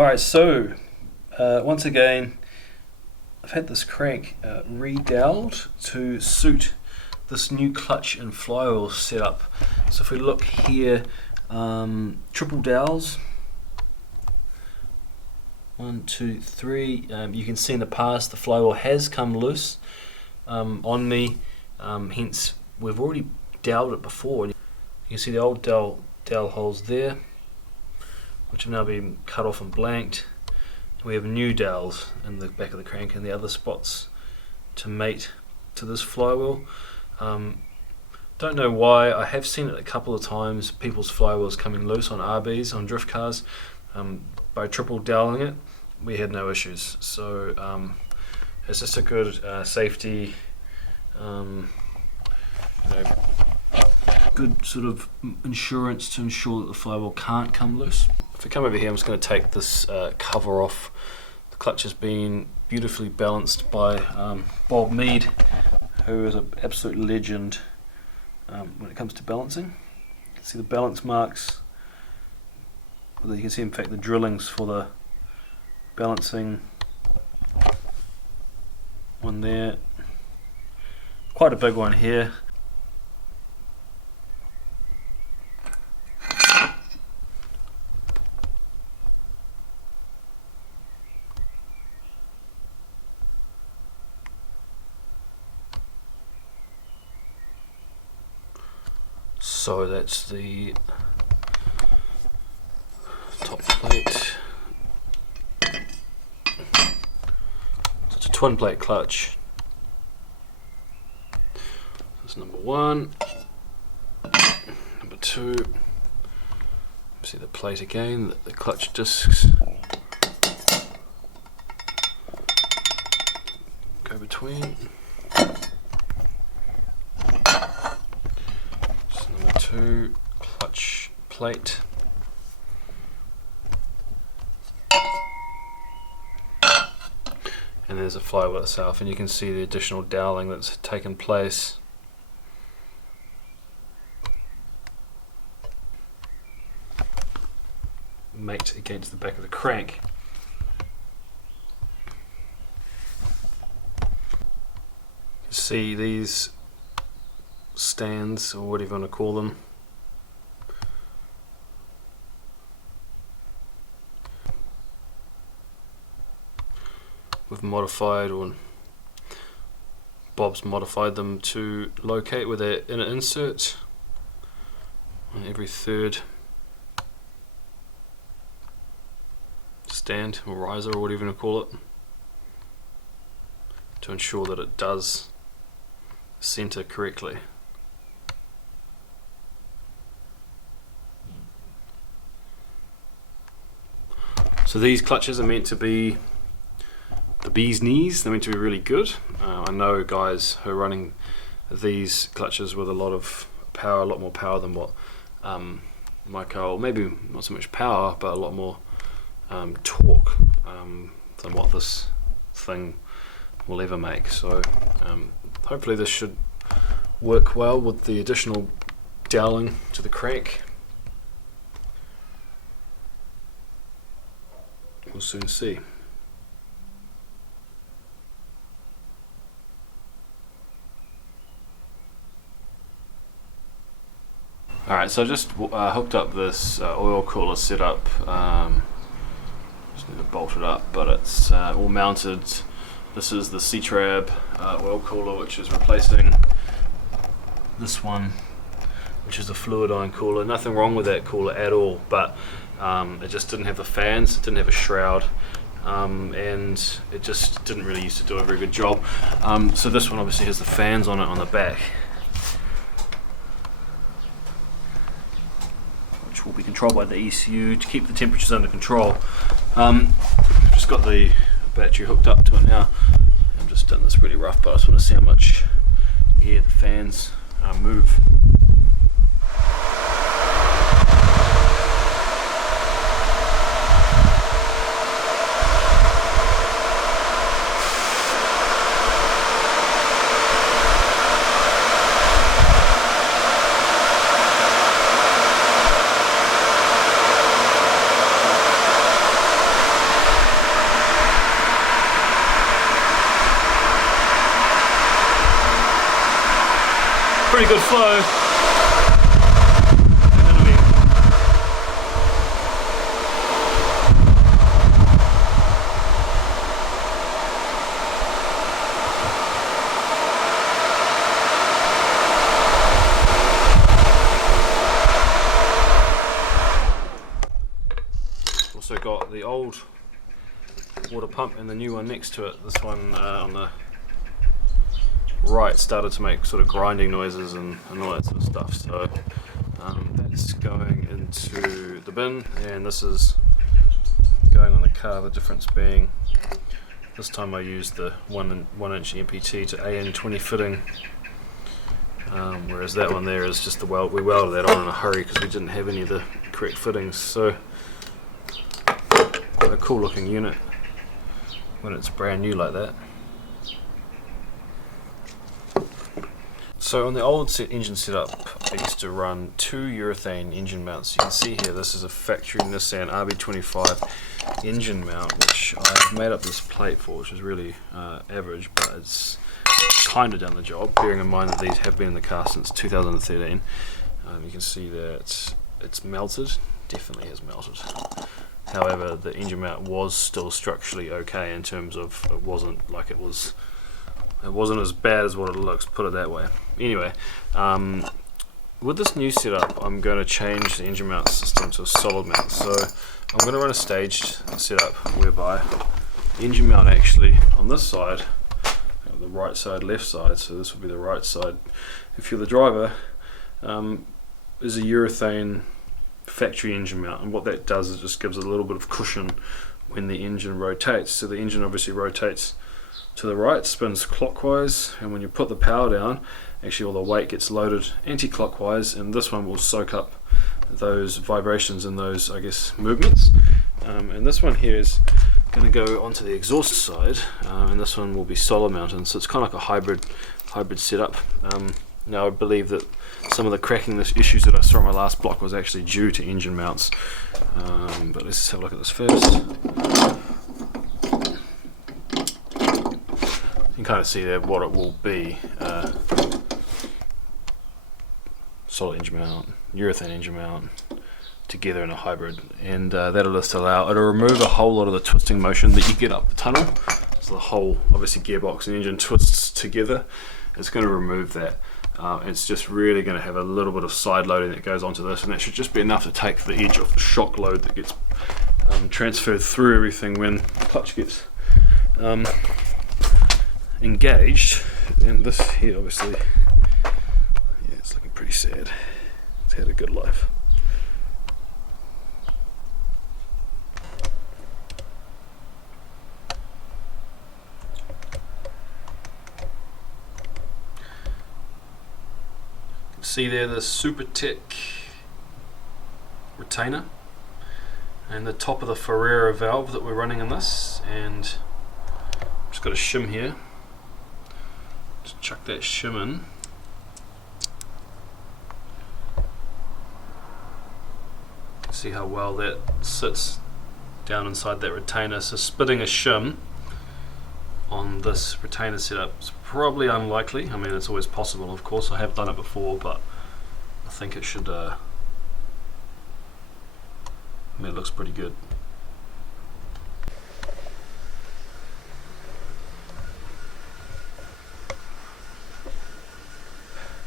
Alright, so once again I've had this crank redoweled to suit this new clutch and flywheel setup. So if we look here, triple dowels, 1, 2, 3. You can see in the past the flywheel has come loose on me, hence we've already doweled it before. You can see the old dowel holes there, which have now been cut off and blanked. We have new dowels in the back of the crank and the other spots to mate to this flywheel. Don't know why. I have seen it a couple of times, people's flywheels coming loose on RBs, on drift cars. By triple doweling it, we had no issues. So it's just a good safety, good sort of insurance to ensure that the flywheel can't come loose. If we come over here, I'm just going to take this cover off. The clutch has been beautifully balanced by Bob Mead, who is an absolute legend when it comes to balancing. You can see the balance marks. You can see in fact the drillings for the balancing. One there. Quite a big one here. So that's the top plate. So it's a twin plate clutch. That's number 1. Number 2. See the plate again, the clutch discs go between. 2 clutch plate. And there's a flywheel itself, and you can see the additional doweling that's taken place. Mate against the back of the crank. You see these stands, or whatever you want to call them, we've modified, or Bob's modified them to locate with their inner insert on every third stand or riser, or whatever you want to call it, to ensure that it does center correctly. So these clutches are meant to be the bee's knees. They're meant to be really good. I know guys who are running these clutches with a lot of power, a lot more power than what my car, or maybe not so much power, but a lot more torque than what this thing will ever make. So hopefully this should work well with the additional doweling to the crank. We'll soon see. Alright, so I just hooked up this oil cooler setup. Just need to bolt it up, but it's all mounted. This is the C-Trab oil cooler, which is replacing this one, which is a fluid ion cooler. Nothing wrong with that cooler at all, but it just didn't have the fans, it didn't have a shroud, and it just didn't really used to do a very good job. So this one obviously has the fans on it on the back, which will be controlled by the ECU to keep the temperatures under control. Just got the battery hooked up to it now. I've just done this really rough, but I just want to see how much air the fans move. good flow. Also got the old water pump and the new one next to it. This one on the right started to make sort of grinding noises and all that sort of stuff, so that's going into the bin, and this is going on the car. The difference being this time I used the 1 inch MPT to AN20 fitting, whereas that one there is just the weld. We welded that on in a hurry because we didn't have any of the correct fittings. So a cool looking unit when it's brand new like that. So on the old engine setup, I used to run 2 urethane engine mounts. You can see here this is a factory Nissan RB25 engine mount, which I've made up this plate for, which is really average, but it's kind of done the job, bearing in mind that these have been in the car since 2013. You can see that it's melted, definitely has melted. However, the engine mount was still structurally okay in terms of it wasn't as bad as what it looks, put it that way. Anyway, with this new setup, I'm going to change the engine mount system to a solid mount. So I'm going to run a staged setup whereby the engine mount actually on this side, the right side, left side, so this would be the right side if you're the driver, is a urethane factory engine mount, and what that does is just gives a little bit of cushion when the engine rotates. So the engine obviously rotates to the right, spins clockwise, and when you put the power down, actually all the weight gets loaded anti-clockwise, and this one will soak up those vibrations and those, I guess, movements. And this one here is going to go onto the exhaust side, and this one will be solid mounted, so it's kind of like a hybrid setup. Now I believe that some of the cracking issues that I saw on my last block was actually due to engine mounts, but let's just have a look at this first. You can kind of see there what it will be. Solid engine mount, urethane engine mount, together in a hybrid, and that'll just it'll remove a whole lot of the twisting motion that you get up the tunnel. So the whole, obviously, gearbox and engine twists together. It's going to remove that. It's just really going to have a little bit of side loading that goes onto this, and that should just be enough to take the edge off the shock load that gets transferred through everything when the clutch gets engaged. And this here, obviously, yeah, it's looking pretty sad. It's had a good life. See there the Super Tech retainer and the top of the Ferrera valve that we're running in this, and just got a shim here. Just chuck that shim in. See how well that sits down inside that retainer. So spitting a shim on this retainer setup is probably unlikely. I mean, it's always possible, of course. I have done it before, but I think it should. I mean, it looks pretty good.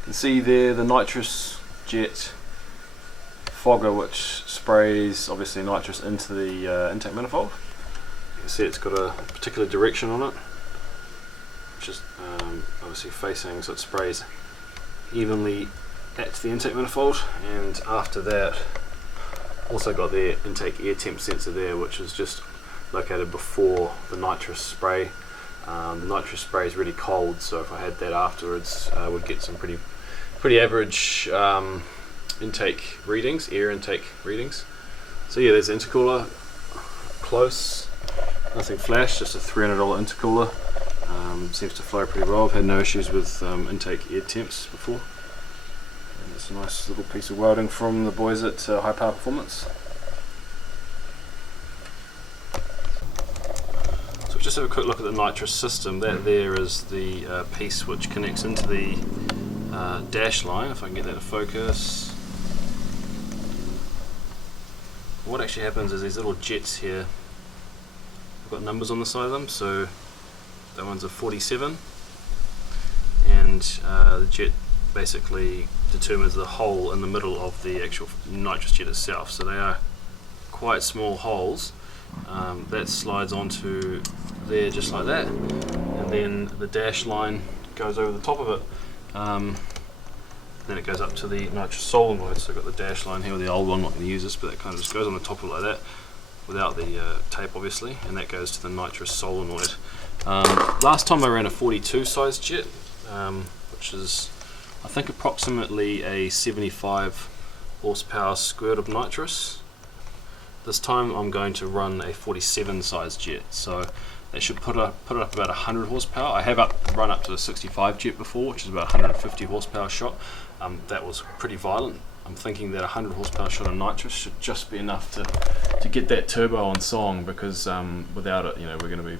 You can see there the Nitrous Jet Fogger, which sprays obviously nitrous into the intake manifold. You can see it's got a particular direction on it, which is obviously facing, so it sprays evenly at the intake manifold. And after that, also got the intake air temp sensor there, which is just located before the nitrous spray. The nitrous spray is really cold, so if I had that afterwards, I would get some pretty average intake readings, air intake readings. So yeah, there's the intercooler close, nothing flash, just a $300 intercooler. Seems to flow pretty well. I've had no issues with intake air temps before. And it's a nice little piece of welding from the boys at High Power Performance. So just have a quick look at the Nitrous System. That there is the piece which connects into the dash line, if I can get that to focus. What actually happens is these little jets here, I've got numbers on the side of them, so that one's a 47, and the jet basically determines the hole in the middle of the actual nitrous jet itself. So they are quite small holes. That slides onto there just like that, and then the dash line goes over the top of it. Then it goes up to the nitrous solenoid. So I've got the dash line here with the old one, not going to use this, but that kind of just goes on the top of it like that, without the tape obviously, and that goes to the nitrous solenoid. Last time I ran a 42 size jet, which is I think approximately a 75 horsepower squirt of nitrous. This time I'm going to run a 47 size jet, so that should put it up about 100 horsepower. I have run up to a 65 jet before, which is about 150 horsepower shot. That was pretty violent. I'm thinking that 100 horsepower shot of nitrous should just be enough to get that turbo on song, because without it, we're going to be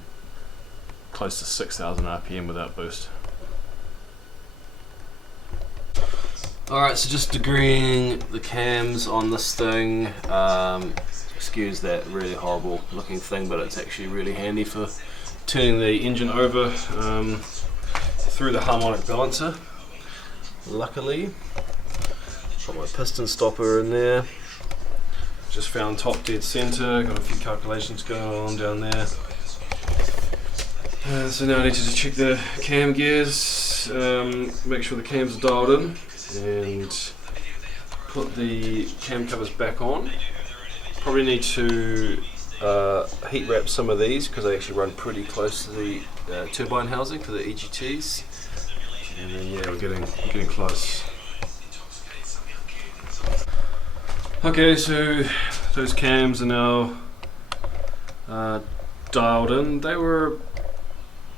close to 6,000 RPM without boost. Alright, so just degreeing the cams on this thing. Excuse that really horrible looking thing, but it's actually really handy for turning the engine over through the harmonic balancer. Luckily, got my piston stopper in there. Just found top dead center, got a few calculations going on down there. So now I need to just check the cam gears, make sure the cams are dialed in, and put the cam covers back on. Probably need to heat wrap some of these because they actually run pretty close to the turbine housing for the EGTs. And then yeah, we're getting close. Okay, so those cams are now dialed in. They were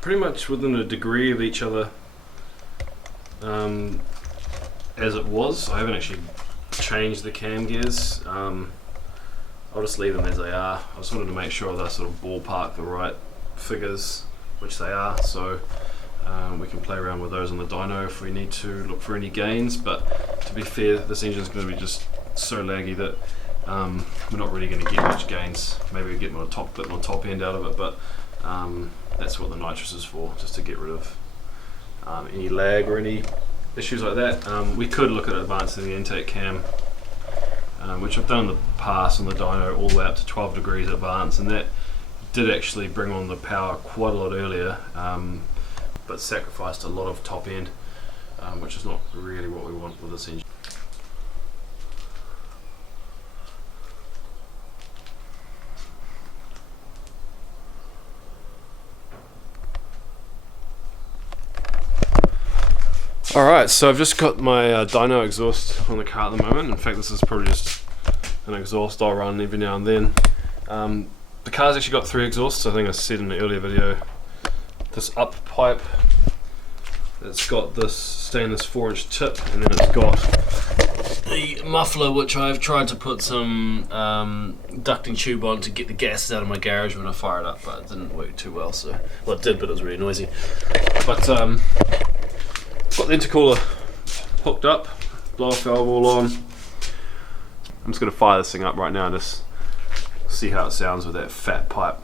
pretty much within a degree of each other as it was. I haven't actually changed the cam gears. I'll just leave them as they are. I just wanted to make sure they're sort of ballpark the right figures, which they are, so we can play around with those on the dyno if we need to look for any gains. But to be fair, this engine's going to be just so laggy that we're not really going to get much gains. Maybe we get more bit more top end out of it, but that's what the nitrous is for, just to get rid of any lag or any issues like that. We could look at advancing the intake cam, which I've done in the past on the dyno, all the way up to 12 degrees advance, and that did actually bring on the power quite a lot earlier, but sacrificed a lot of top end, which is not really what we want with this engine. Alright, so I've just got my Dyno Exhaust on the car at the moment. In fact, this is probably just an exhaust I'll run every now and then. The car's actually got 3 exhausts. I think I said in the earlier video. This up pipe, it's got this stainless 4-inch tip, and then it's got the muffler, which I've tried to put some ducting tube on to get the gases out of my garage when I fire it up, but it didn't work too well. So, well, it did, but it was really noisy. But got the intercooler hooked up, blower valve all on. I'm just going to fire this thing up right now and just see how it sounds with that fat pipe.